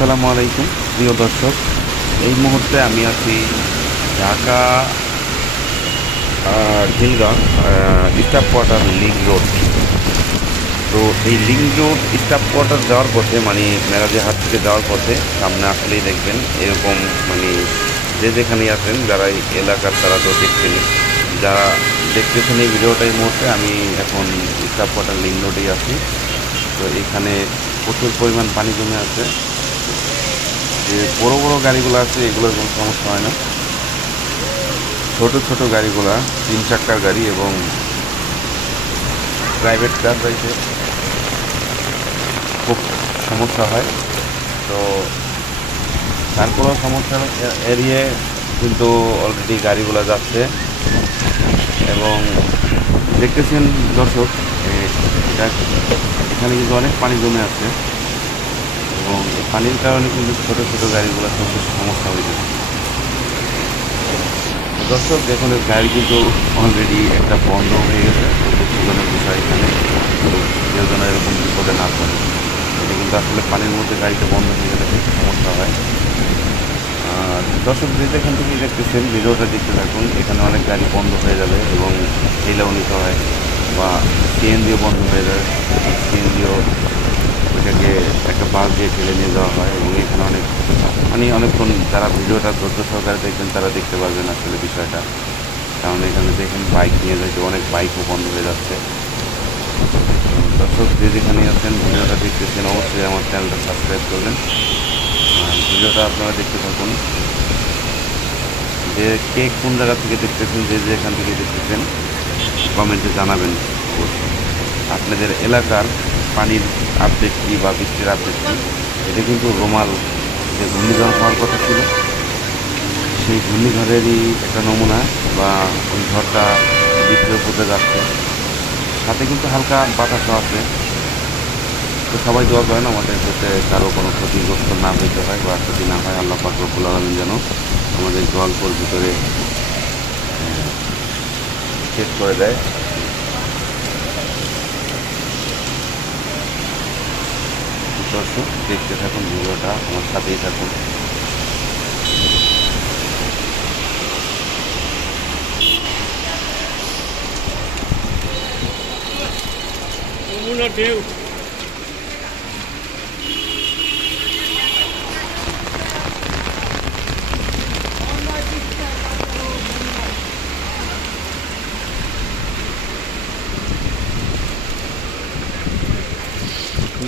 আসসালামু আলাইকুম প্রিয় দর্শক। এই মুহূর্তে আমি আছি Dhaka Khilgaon staff quarter link road. তো এই লিংক রোড স্টাফ কোয়ার্টার যাওয়ার পথে মানে মেরাজে হাট থেকে যাওয়ার পথে সামনে আসলেই দেখবেন এরকম মানে যে যেখানেই আছেন যারা এই এলাকার তারা তো দেখছেন, যারা দেখতেছেন এই ভিডিওটা এই মুহূর্তে আমি এখন স্টাফ কোয়ার্টার লিংক রোডেই আছি। তো এখানে প্রচুর পরিমাণ পানি জমে আছে। যে বড় বড় গাড়িগুলো আছে এগুলোর কোনো সমস্যা হয় না, ছোট ছোট গাড়িগুলা 3 চাক্কার গাড়ি এবং প্রাইভেট কার যাইতে খুব সমস্যা হয়। তো তারপরেও সমস্যার এরিয়ে কিন্তু অলরেডি গাড়িগুলো যাচ্ছে এবং দেখতেছেন দর্শক এখানে কিন্তু অনেক পানি জমে আছে এবং এই পানির কারণে কিন্তু ছোটো ছোটো গাড়িগুলো খুব বেশি সমস্যা হয়ে যাচ্ছে। দর্শক দেখুন গাড়ি কিন্তু অলরেডি একটা বন্ধ হয়ে গেছে, দুঃখজনক বিষয় এখানে। তো কেউ যেন এরকম বিপদে না পড়ে, এটা কিন্তু আসলে পানির মধ্যে গাড়িটা বন্ধ হয়ে গেলে খুব সমস্যা হয়। দর্শক যে যেখান থেকে দেখতেছেন ভিডিওটা দেখতে থাকুন, এখানে অনেক গাড়ি বন্ধ হয়ে যাবে এবং ঠেলেও নিতে হয় বা সিএনজিও বন্ধ হয়ে যায়। সিএনজিও ওইটাকে একটা বাস দিয়ে ঠেলে নিয়ে যাওয়া হয় এবং এখানে অনেক মানে অনেকক্ষণ যারা ভিডিওটা ধৈর্য সহকারে দেখবেন তারা দেখতে পারবেন আসলে বিষয়টা। কারণ এখানে দেখেন বাইক নিয়ে যাইতে অনেক বাইকও বন্ধ হয়ে যাচ্ছে। দর্শক যে যেখানে আছেন ভিডিওটা দেখতেছেন অবশ্যই আমার চ্যানেলটা সাবস্ক্রাইব করবেন। ভিডিওটা আপনারা দেখতে থাকুন, যে কে কোন জায়গা থেকে দেখতেছেন, যে যেখান থেকে দেখতেছেন কমেন্টে জানাবেন। অবশ্যই আপনাদের এলাকার পানির আপডেট কী বা বৃষ্টির আপডেট কী। এটা কিন্তু রোমাল যে ঘূর্ণিঝড় হওয়ার কথা ছিল সেই ঘূর্ণিঝড়েরই একটা নমুনা, বা ওই ঝড়টা বৃষ্টির উপরে যাচ্ছে, সাথে কিন্তু হালকা বাতাসও আছে। তো সবাই দোয়া করেন আমাদের যাতে কারো কোনো ক্ষতিগ্রস্ত না হইতে হয় বা ক্ষতি না হয়। আল্লাহ পাক রব্বুল আলামিন যেন আমাদের জলপর ভিতরে সেট করে দেয়। দর্শক দেখতে থাকুন ভিডিওটা, আমার সাথেই থাকুন।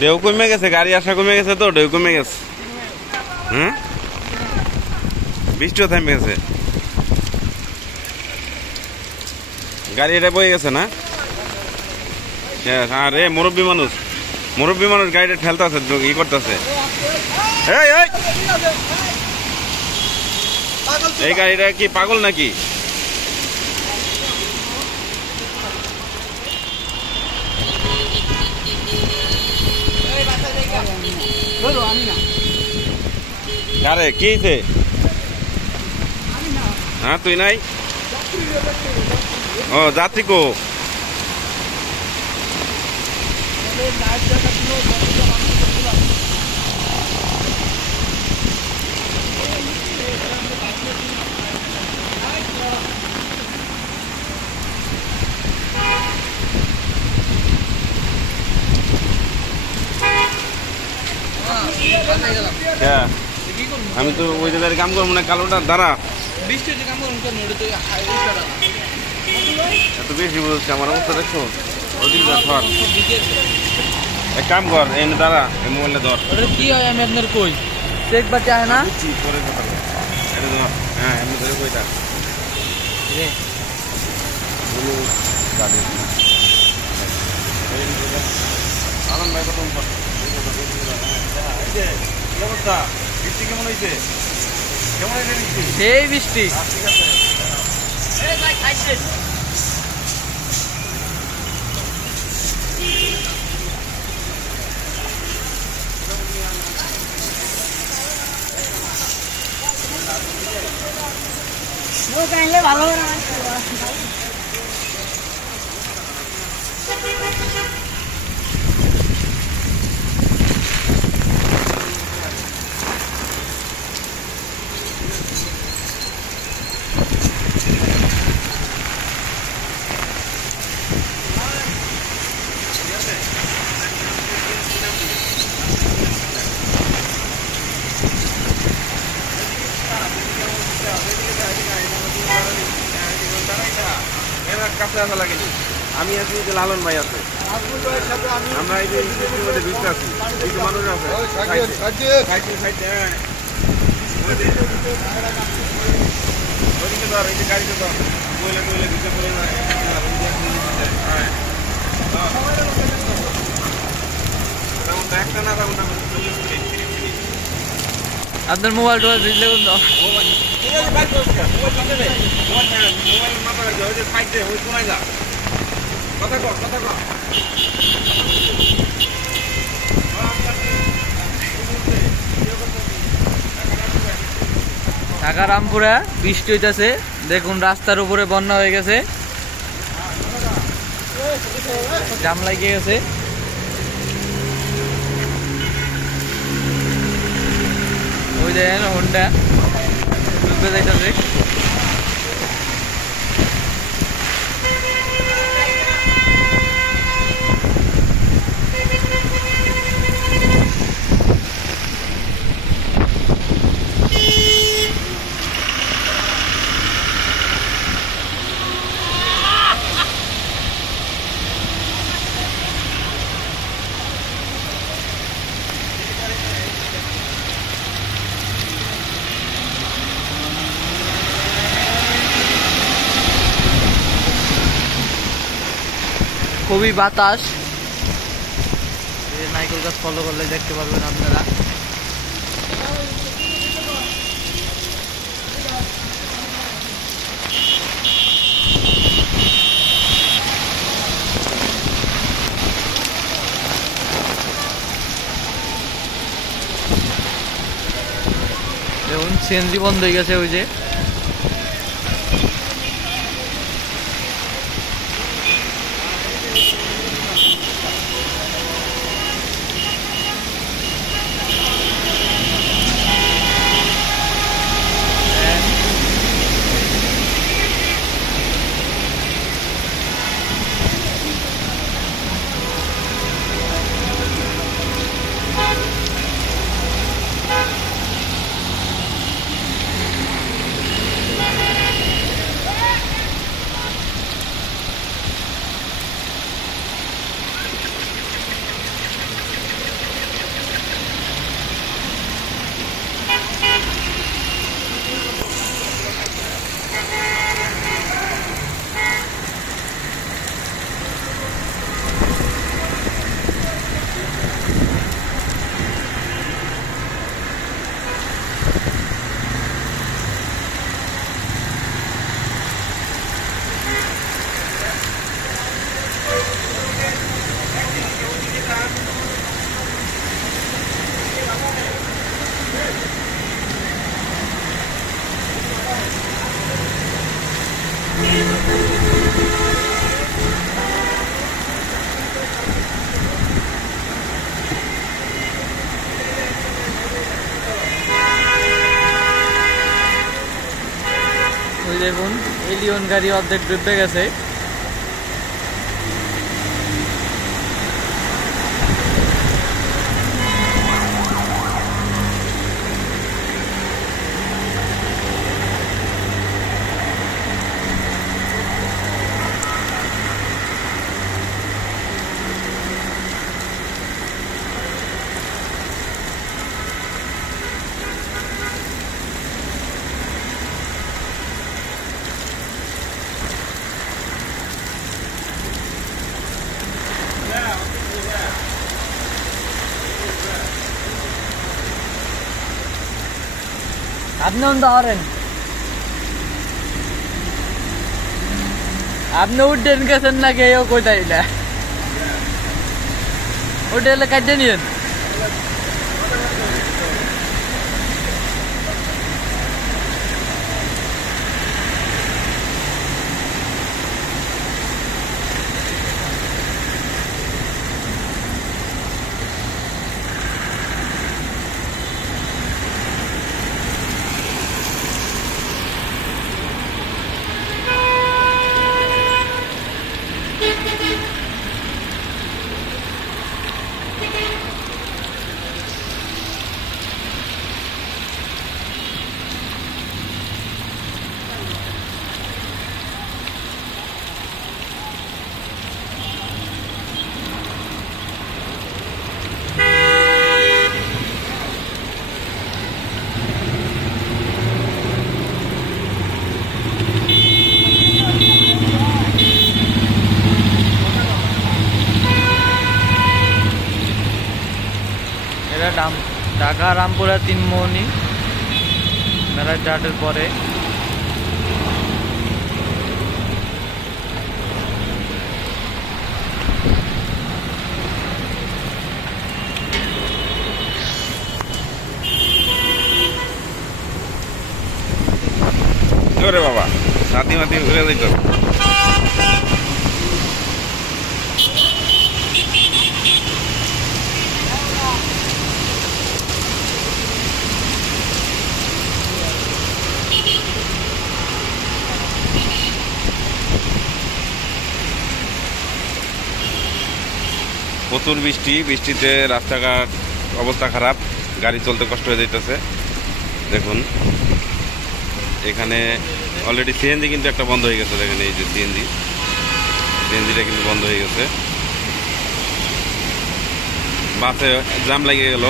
ঢেউ কমে গেছে, গাড়ি আসা কমে গেছে, তো ঢেউ কমে গেছে। হ্যাঁ, বৃষ্টিও থেমে গেছে, গাড়ি এটা বয়ে গেছে না। হ্যাঁ রে, মুরব্বী মানুষ গাড়িটা ঠেলতে আছে, ই করতেছে। এই গাড়িটা কি পাগল নাকি? আরে কি হয়েছে? হ্যাঁ তুই নাই? ও যাত্রী কো? আমি তো ওই জায়গায় কাম করবো না, কালোটা দাঁড়া। এত বেশি বলছি, আমার অবস্থা দেখছো। এক কাম কর, এনে দাঁড়া, এই মোবাইলটা ধর। কি হয় আমি আপনার কই চেক বাচ্চা হয় না পরে কথা বল। এটা ধর, হ্যাঁ এমনি ধরে কই থাক। আনন্দ ভাই কত অবস্থা? বৃষ্টি কেমন হয়েছে? কেমন হয়েছে বৃষ্টি? সেই বৃষ্টি। ঠিক আছে। ভালো আছে আসা লাগেনি। আমি আছি, যে লালন ভাই আছে, আমরা এই যে স্টেশনের মধ্যে ঢুকতে আছি। কিছু মানুষ আছে সাইডে সাইডে, হ্যাঁ ওইদিকে ধর, এই যে গাড়িতে ধর, বইলে বইলে দিতে বলে না, হ্যাঁ একটা না থাকুন না, 40 মিনিট 30 মিনিট। আপনার মোবাইল টোবাইল দিলে কিন্তু ঠিক আছে, বাইক করছে মোবাইল দিতে নেই, মোবাইল মাথা রাখবে, ওই যে সাইডে ওই শোনাই যা, কথা কর কথা কর। ঢাকা রামপুরা বৃষ্টি হইতেছে, দেখুন রাস্তার উপরে বন্যা হয়ে গেছে, জাম লাগিয়ে গেছে। ওই দেখেন হোন্ডা ডুবে যাইতেছে। খুবই বাতাস, নাইকল গাছ ফলো করলে দেখতে পারবেন আপনারা। দেখুন সিএনজি বন্ধ হয়ে গেছে, ওই যে দেখুন এলিয়ন গাড়ি অর্ধেক ডুবে গেছে। আপনি ধরেন, আপনি উঠেন গেছেন না কেউ কোথায় উঠে এলে কাটে নিয়েন। ঢাকা রামপুরা 3 মোহনী মেলা স্টার্টের পরে। ওরে বাবা সাথী মাতি ঘুরে দিত। প্রচুর বৃষ্টি, বৃষ্টিতে রাস্তাঘাট অবস্থা খারাপ, গাড়ি চলতে কষ্ট হয়ে যাইতেছে। দেখুন এখানে অলরেডি সিএনজি কিন্তু একটা বন্ধ হয়ে গেছে। দেখেন এই যে সিএনজিটা কিন্তু বন্ধ হয়ে গেছে। বাসে জ্যাম লেগে গেল।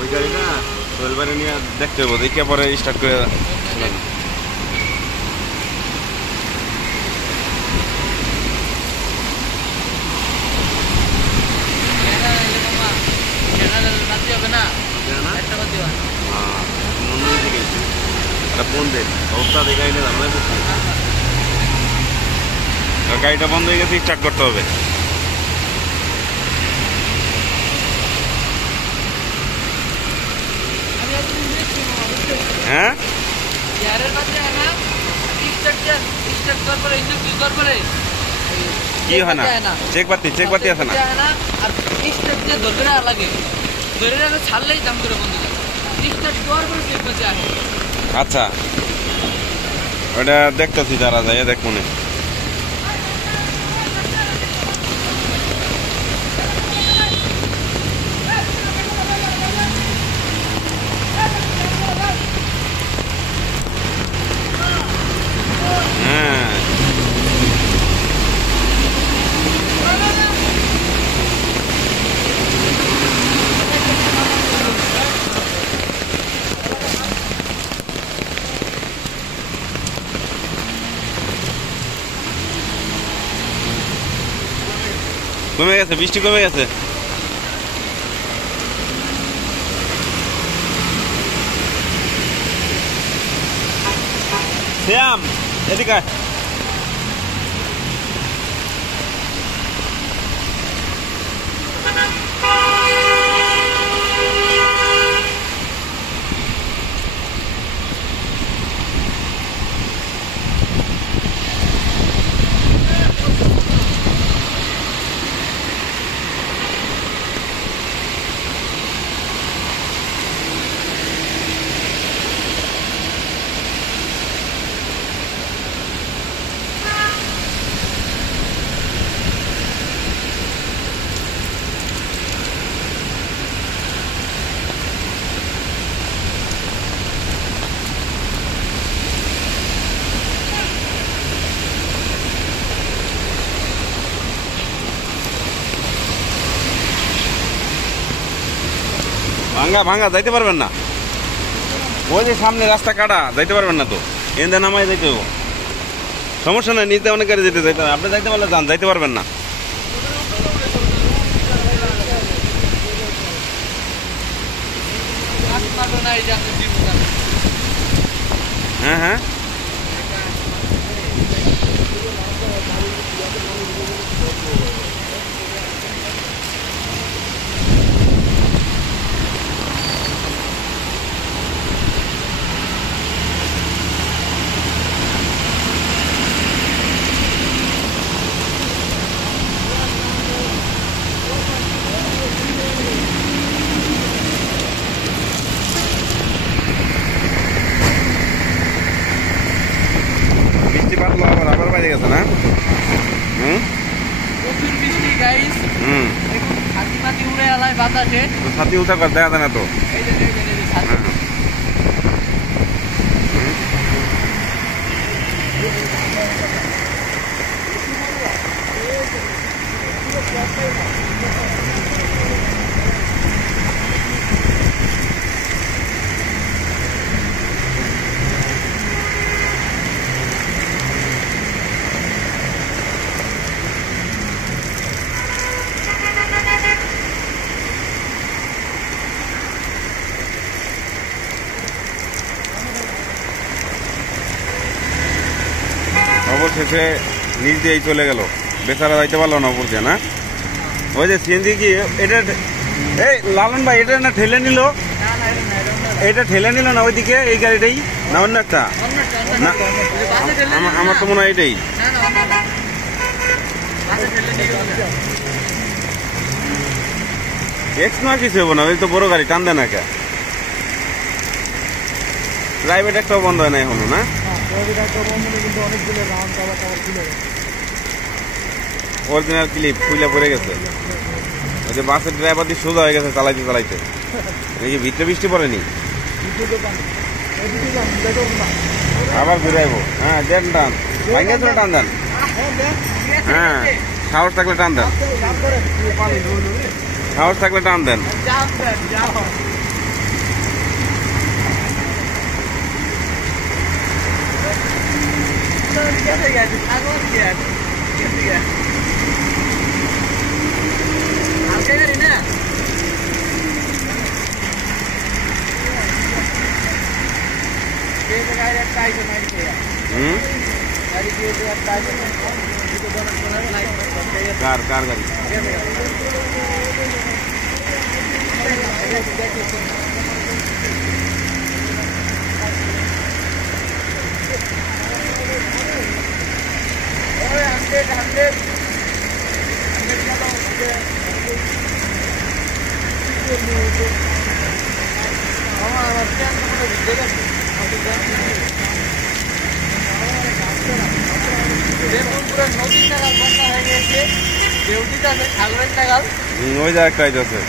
ওই গাড়ি না সোহেলবাড়ি নিয়ে দেখতে হবো, দেখে পরে স্টার্ট করে। গাড়িটা বন্ধ হয়ে গেছে, স্টার্ট করতে হবে। হ্যাঁ কি হয় না, চেক বাতি আছে না। আচ্ছা ওটা দেখতেছি, যারা যায় দেখ মনে। কমে গেছে, বৃষ্টি কমে গেছে। শ্যাম এদিকে ভাঙ্গা যাইতে পারবেন না। ওই যে সামনে রাস্তা কাটা, যাইতে পারবেন না তো। এনে নামাই যাইতে হবো, সমস্যা নাই। নিতে অনেক গাড়ি যাইতে আপনি যাইতে পারলে যান, যাইতে পারবেন না। হ্যাঁ হ্যাঁ আবার বাইরে গেছে না। প্রচুর বৃষ্টি গাইস। ছাতি মাতি উড়ে আলায় বাতাসে, ছাতি উঠা দেখা যায় না তো। এই যে ছাতি। শেষে নিচ দিয়েই চলে গেল, বেচারা যাইতে পারলো না উপর দিয়ে। না ওই যে সিএনজি কি এটা, এই লালন ভাই এটা না ঠেলে নিল, এটা ঠেলে নিল না ওইদিকে, এই গাড়িটাই না অন্য একটা? না আমার তো মনে হয় এটাই। এক্স নয় কিছু হবো না, ওই তো বড় গাড়ি টান দেয় না কে? প্রাইভেট একটাও বন্ধ হয় না এখনো? না অরিজিনাল ক্লিপ খুলে পড়ে গেছে। ওই যে বাসের ড্রাইভার দিয়ে সোজা হয়ে গেছে চালাইতে চালাইতে। এই যে ভিতরে বৃষ্টি পড়েনি, আবার ঘুরে আইবো। হ্যাঁ দেন টান, ভাঙ্গে চলে টান দেন। হ্যাঁ সাহস থাকলে টান দেন, সাহস থাকলে টান দেন। কার গাড়ি? ওই যে একটা আছে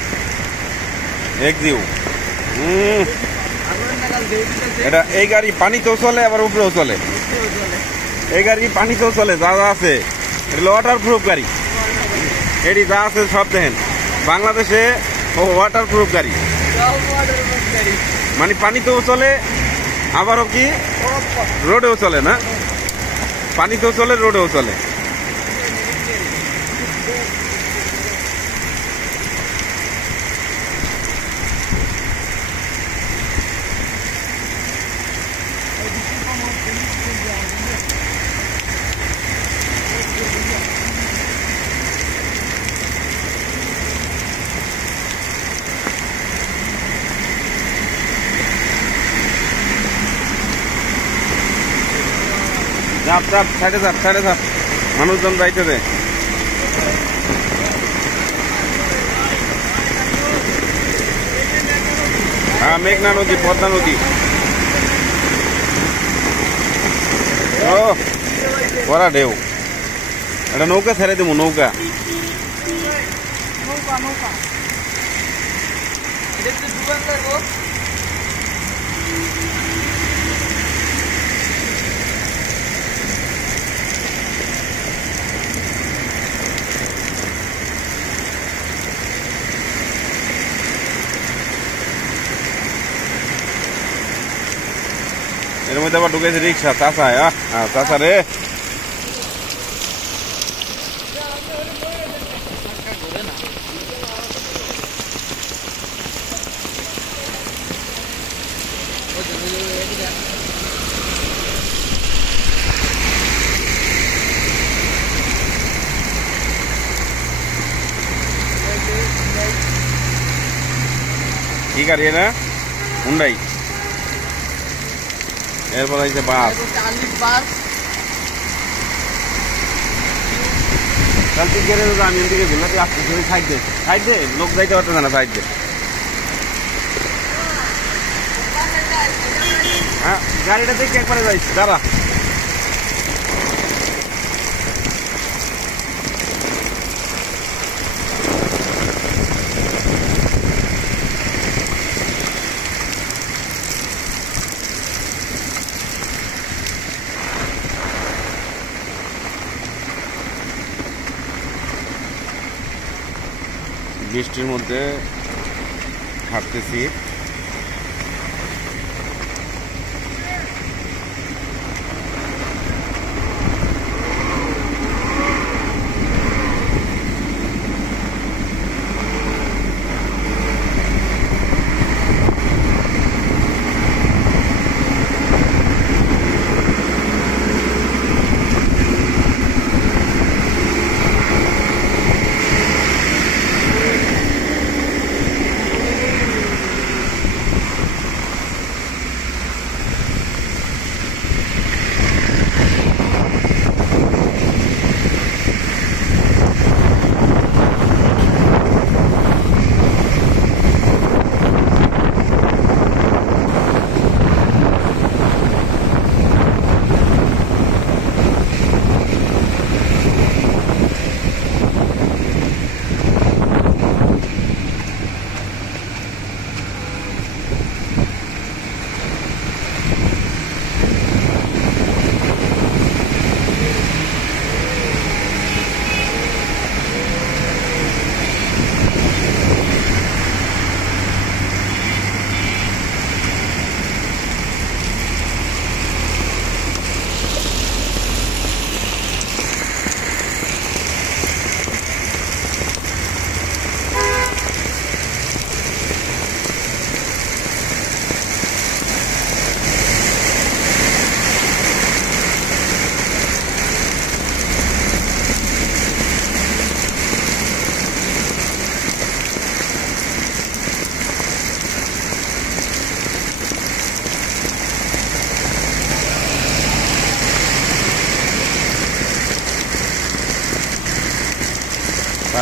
একজিউ। এটা এই গাড়ি পানিতেও চলে আবার উপরেও চলে। এই গাড়ি পানিতেও চলে, যা যা আছে এটা ওয়াটার প্রুফ গাড়ি। এটি যা আছে সব দেখেন বাংলাদেশে ওয়াটার প্রুফ গাড়ি, মানে পানিতেও চলে আবারও কি রোডেও চলে। না পানিতেও চলে রোডেও চলে। চাপ চাপ সাইডে চাপ, মানুষজন যাইতেছে। হ্যাঁ মেঘনা নদী, পদ্মা নদী। ও বড়া ঢেউ, এটা নৌকা ছেড়ে দেবো, নৌকা। এর মধ্যে আবার ঢুকেছে রিক্সা, চাষা। চাষা রে, কি গাড়ি এটা? হুন্ডাই। এরপর আছে বাস। আমি এদিকে ঝুলাতে আসতে সাইড দে, লোক যাইতে পারতেছে না সাইড দে। হ্যাঁ গাড়িটা দেখে একবারে যাইছি, দাঁড়া। বৃষ্টির মধ্যে হাঁটতেছি।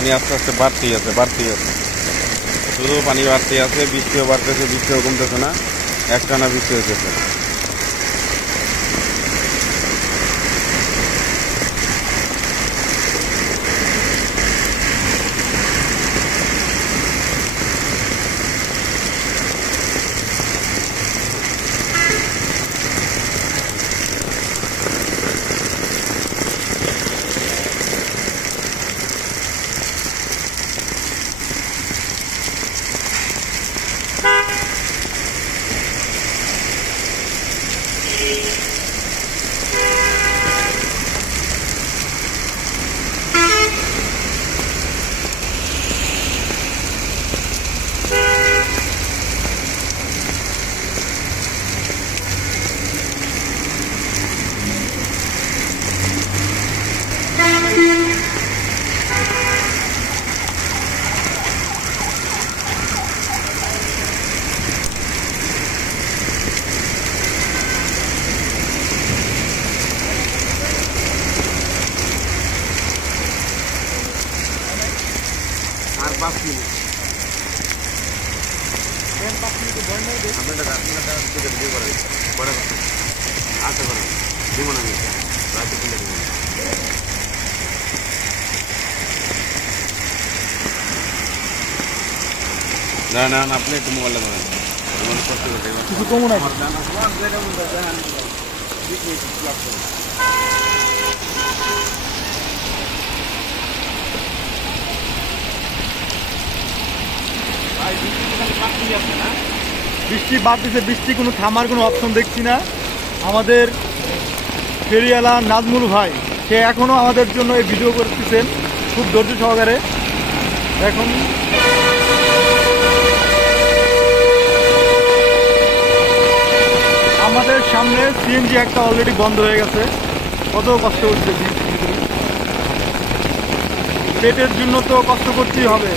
পানি আস্তে আস্তে বাড়তেই আছে শুধু পানি বাড়তেই আছে, বৃষ্টিও বাড়তেছে, বৃষ্টিও কমতেছে না, একটানা বৃষ্টি হতেছে। আর 5 মিনিট না আপনি একটু মোবাইল কিছু কমও নাই। বৃষ্টি বাড়তেছে, বৃষ্টি কোনো থামার কোনো অপশন দেখছি না। আমাদের ফেরিওয়ালা নাজমুল ভাই সে এখনো আমাদের জন্য এই ভিডিও করতেছেন খুব ধৈর্য সহকারে। এখন আমাদের সামনে সিএনজি একটা অলরেডি বন্ধ হয়ে গেছে। কত কষ্ট হচ্ছে পেটের জন্য, তো কষ্ট করতেই হবে।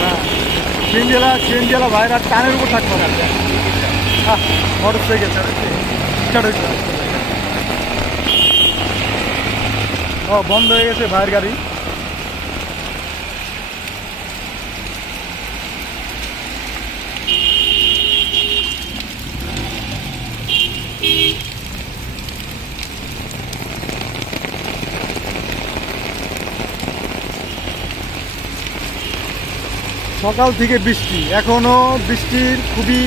হ্যাঁ, সিএনজিওয়ালা ভাইরা টানের উপর থাকতে হবে। মোটর সাইকেল বন্ধ হয়ে গেছে ভাইয়ের গাড়ি। সকাল থেকে বৃষ্টি, এখনো বৃষ্টির খুবই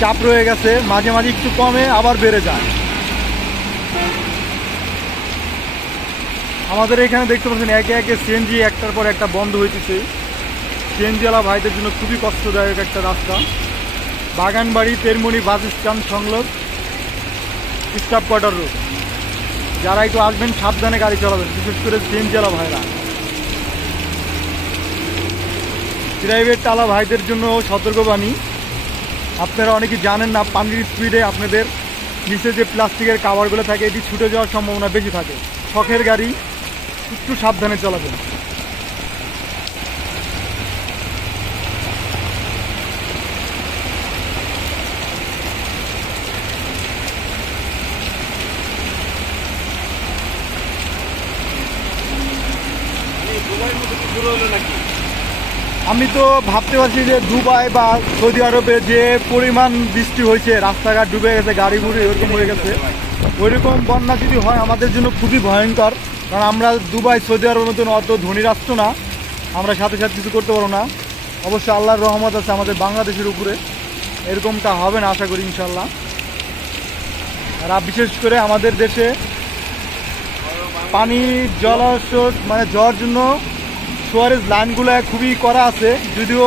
চাপ রয়ে গেছে, মাঝে মাঝে একটু কমে আবার বেড়ে যায়। আমাদের এখানে দেখতে পাচ্ছেন একে একে সিএনজি একটার পর একটা বন্ধ হইতেছে। সিএনজিওয়ালা ভাইদের জন্য খুবই কষ্টদায়ক একটা রাস্তা। বাগানবাড়ি তেরমনি বাস স্ট্যান্ড সংলগ্ন স্টাফ কোয়ার্টার রোড। যারা একটু আসবেন সাবধানে গাড়ি চালাবেন, বিশেষ করে সিএনজিওয়ালা ভাইরা। প্রাইভেট টালা ভাইদের জন্য সতর্কবাণী, আপনারা অনেকে জানেন না পানির স্পিডে আপনাদের নিচে যে প্লাস্টিকের কাভারগুলো থাকে এটি ছুটে যাওয়ার সম্ভাবনা বেশি থাকে। শখের গাড়ি একটু সাবধানে চালাবেন। আমি তো ভাবতে পারছি যে দুবাই বা সৌদি আরবে যে পরিমাণ বৃষ্টি হয়েছে, রাস্তাঘাট ডুবে গেছে, গাড়ি ঘুরে ওরকম হয়ে গেছে, ওইরকম বন্যা যদি হয় আমাদের জন্য খুবই ভয়ঙ্কর। কারণ আমরা দুবাই সৌদি আরবের মতন অত ধনী রাষ্ট্র না, আমরা সাথে সাথে কিছু করতে পারবো না। অবশ্যই আল্লাহর রহমত আছে আমাদের বাংলাদেশের উপরে, এরকমটা হবে না আশা করি ইনশাল্লাহ। আর বিশেষ করে আমাদের দেশে পানি জলাশয় মানে যাওয়ার জন্য সোয়ারেজ লাইনগুলো খুবই করা আছে, যদিও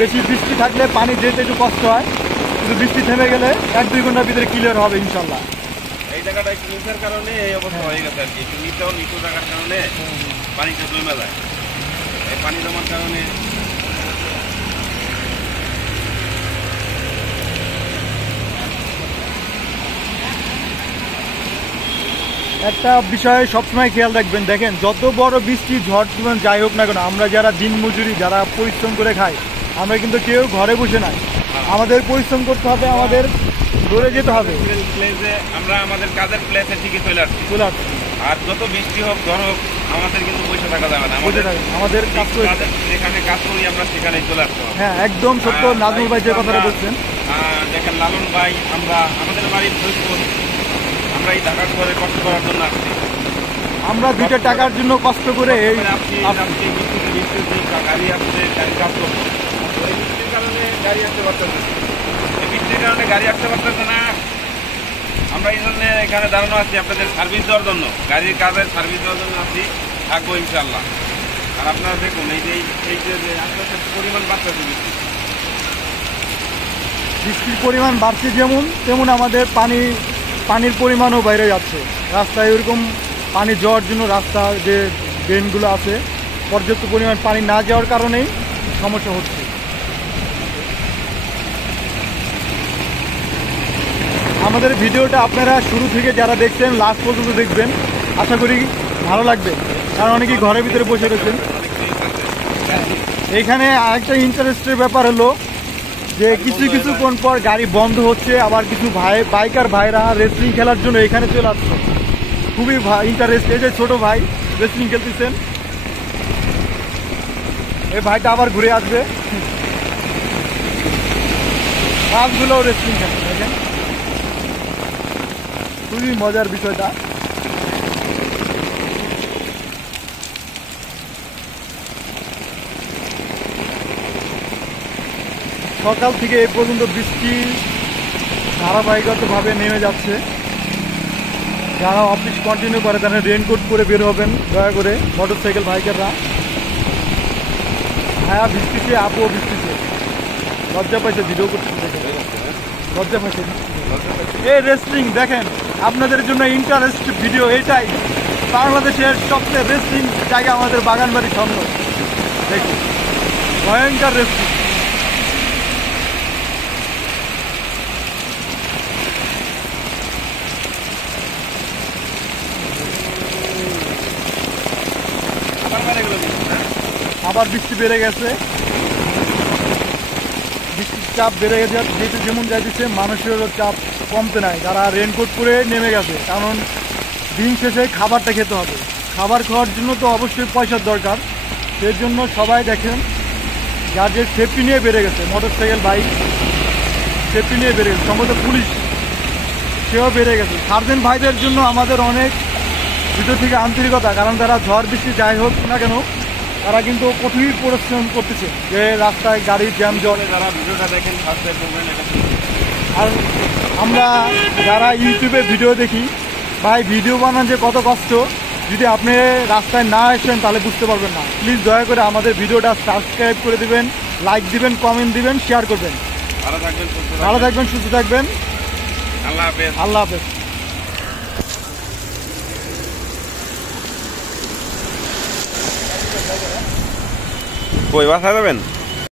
বেশি বৃষ্টি থাকলে পানি যেতে একটু কষ্ট হয়, কিন্তু বৃষ্টি থেমে গেলে 1-2 ঘন্টার ভিতরে ক্লিয়ার হবে ইনশাল্লাহ। এই জায়গাটা একটু নিচের কারণে এই অবস্থা হয়ে গেছে আর কি, একটু নিচু জায়গার কারণে পানিটা জমে যায়। এই পানি জমার কারণে একটা বিষয় সবসময় খেয়াল রাখবেন, দেখেন যত বড় বৃষ্টি ঝড় তুফান যাই হোক না কেন, আমরা যারা দিনমজুরি যারা পরিশ্রম করে খাই, আমরা কিন্তু কেউ ঘরে বসে নাই, আমাদের পরিশ্রম করতে হবে, আমাদের দৌড়ে যেতে হবে। আমরা আমাদের কাজের প্লেসে ঠিকই চলে আসছি। চলে আসছে। আর যত বৃষ্টি হোক ঝড় হোক আমাদের কিন্তু বসে থাকা যাবে না, আমাদের কাজ করে যেখানে কাজ করি আমরা সেখানেই চলে আসতে হবে। হ্যাঁ, একদম সত্য নাজমুল ভাই যে কথাটা বলছেন। দেখেন লালন ভাই, আমরা আমাদের বাড়ির ফরিদপুর, আমরা এই ঢাকা শহরে কষ্ট করার জন্য আসছি। আমরা 2টা টাকার জন্য কষ্ট করে এই বৃষ্টিতে গাড়ি আসছে, গাড়ি কাজ করবো, এই বৃষ্টির কারণে গাড়ি আসতে পারতেছে না। এই বৃষ্টির কারণে গাড়ি আসতে পারতেছে না। আমরা এই জন্য এখানে দাঁড়ানো আছি আপনাদের সার্ভিস দেওয়ার জন্য, গাড়ির কাজের সার্ভিস দেওয়ার জন্য আছি, থাকবো ইনশাল্লাহ। আর আপনারা দেখুন এই যে আস্তে আস্তে পরিমাণ বাড়তেছে বৃষ্টির পরিমাণ বাড়ছে যেমন তেমন আমাদের পানির পরিমাণও বাইরে যাচ্ছে। রাস্তায় ওইরকম পানি যাওয়ার জন্য রাস্তা যে ড্রেনগুলো আছে পর্যাপ্ত পরিমাণ পানি না যাওয়ার কারণেই সমস্যা হচ্ছে। আমাদের ভিডিওটা আপনারা শুরু থেকে যারা দেখছেন লাস্ট পর্যন্ত দেখবেন, আশা করি ভালো লাগবে, কারণ অনেকেই ঘরের ভিতরে বসে রয়েছেন। এখানে আরেকটা ইন্টারেস্টের ব্যাপার হলো যে কিছুক্ষণ পর গাড়ি বন্ধ হচ্ছে, আবার কিছু বাইকার ভাইরা রেসলিং খেলার জন্য এখানে চলে আসছে। খুবই ইন্টারেস্ট। এই যে ছোট ভাই রেসলিং খেলতেছেন, এই ভাইটা আবার ঘুরে আসবে। মাছগুলোও রেসলিং খেলে, দেখেন খুবই মজার বিষয়টা। সকাল থেকে এ পর্যন্ত বৃষ্টি ধারাবাহিকভাবে নেমে যাচ্ছে। যারা অফিস কন্টিনিউ করে তারা রেনকোট পরে বের হবেন দয়া করে, মোটরসাইকেল বাইকাররা। হ্যাঁ বৃষ্টিতে, আপুও বৃষ্টিতে লজ্জা পাইছে ভিডিও করতে, লজ্জা পাইছে। এই রেসলিং দেখেন, আপনাদের জন্য ইন্টারেস্ট ভিডিও এটাই। বাংলাদেশের সবচেয়ে রেসলিং জায়গা আমাদের বাগানবাড়ির সামনে, দেখুন ভয়ঙ্কর রেসলিং। আবার বৃষ্টি বেড়ে গেছে, বৃষ্টির চাপ বেড়ে গেছে, যেতে যেমন যাইতেছে মানুষেরও চাপ কমতে নাই। তারা রেনকোট পরে নেমে গেছে, কারণ দিন শেষে খাবারটা খেতে হবে। খাবার খাওয়ার জন্য তো অবশ্যই পয়সার দরকার, সেই জন্য সবাই দেখেন যার যে সেফটি নিয়ে বেড়ে গেছে, মোটরসাইকেল বাইক সেফটি নিয়ে বেড়ে গেছে। সম্ভবত পুলিশ সেও বেড়ে গেছে। সার্জেন্ট ভাইদের জন্য আমাদের অনেক ভিতর থেকে আন্তরিকতা, কারণ তারা ঝড় বৃষ্টি যাই হোক না কেন তারা কিন্তু কঠিন পরিশ্রম করতেছে, যে রাস্তায় গাড়ি জ্যাম জলে। যারা ভিডিওটা দেখেন আর আমরা যারা ইউটিউবে ভিডিও দেখি, ভাই ভিডিও বানান যে কত কষ্ট, যদি আপনি রাস্তায় না আসেন তাহলে বুঝতে পারবেন না। প্লিজ দয়া করে আমাদের ভিডিওটা সাবস্ক্রাইব করে দিবেন, লাইক দিবেন, কমেন্ট দিবেন, শেয়ার করবেন। ভালো থাকবেন, সুস্থ থাকবেন। আল্লাহ হাফেজ। আল্লাহ হাফেজ। কই বাসা যাবেন?